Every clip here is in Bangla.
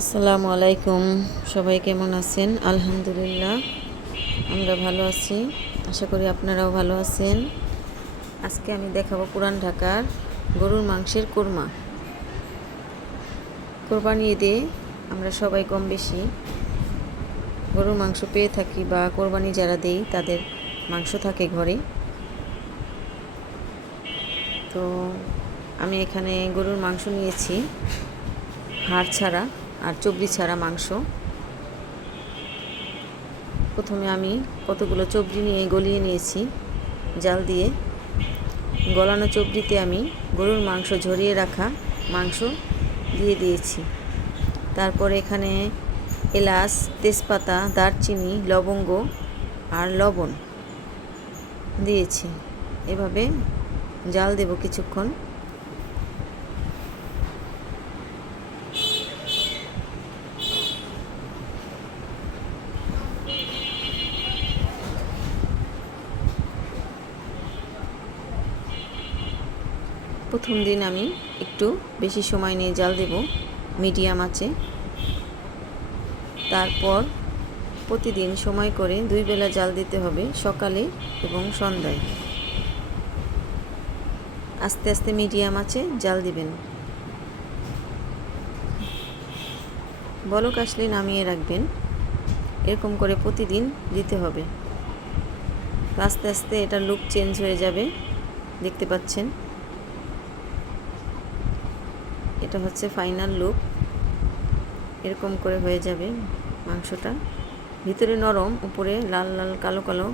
আসসালামু আলাইকুম। সবাই কেমন আছেন? আলহামদুলিল্লাহ আমরা ভালো আছি। আশা করি আপনারাও ভালো আছেন। আজকে আমি দেখাবো পুরান ঢাকার গরুর মাংসের কোরমা। কোরবানি ঈদে আমরা সবাই কম বেশি গরুর মাংস পেয়ে থাকি, বা কোরবানি যারা দেই তাদের মাংস থাকে ঘরে। তো আমি এখানে গরুর মাংস নিয়েছি, হাড় ছাড়া আর চর্বি ছাড়া মাংস। প্রথমে আমি কতগুলো চর্বি নিয়ে গলিয়ে নিয়েছি জাল দিয়ে। গলানো চর্বিতে আমি গরুর মাংস ঝরিয়ে রাখা মাংস দিয়ে দিয়েছি। তারপর এখানে এলাচ, তেজপাতা, দারচিনি, লবঙ্গ আর লবণ দিয়েছি। এভাবে জাল দেব কিছুক্ষণ। প্রথম দিন আমি একটু বেশি সময় নিয়ে জাল দেব, মিডিয়াম আঁচে। তারপর প্রতিদিন সময় করে 2 বেলা জাল দিতে হবে, সকালে এবং সন্ধ্যায়। আস্তে আস্তে মিডিয়াম আঁচে জাল দিবেন। বলক আসলে নামিয়ে রাখবেন। এরকম করে প্রতিদিন দিতে হবে। আস্তে আস্তে এটার লুক চেঞ্জ হয়ে যাবে, দেখতে পাচ্ছেন। এটা হচ্ছে ফাইনাল লুক। এরকম করে হয়ে যাবে মাংসটা। ভিতরে নরম, উপরে লাল লাল কালো কালো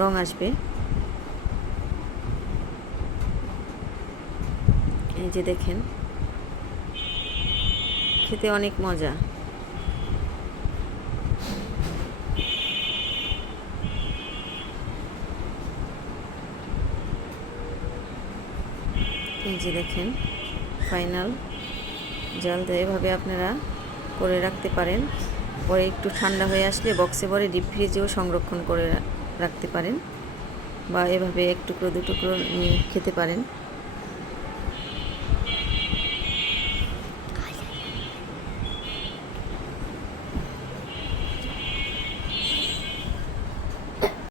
রং আসবে। এই যে দেখেন, খেতে অনেক মজা। এই যে দেখেন ফাইনাল জাল দেয়। এভাবে আপনারা করে রাখতে পারেন। পরে একটু ঠান্ডা হয়ে আসলে বক্সে ভরে ডিপ ফ্রিজেও সংরক্ষণ করে রাখতে পারেন, বা এভাবে এক টুকরো 2 টুকরো খেতে পারেন।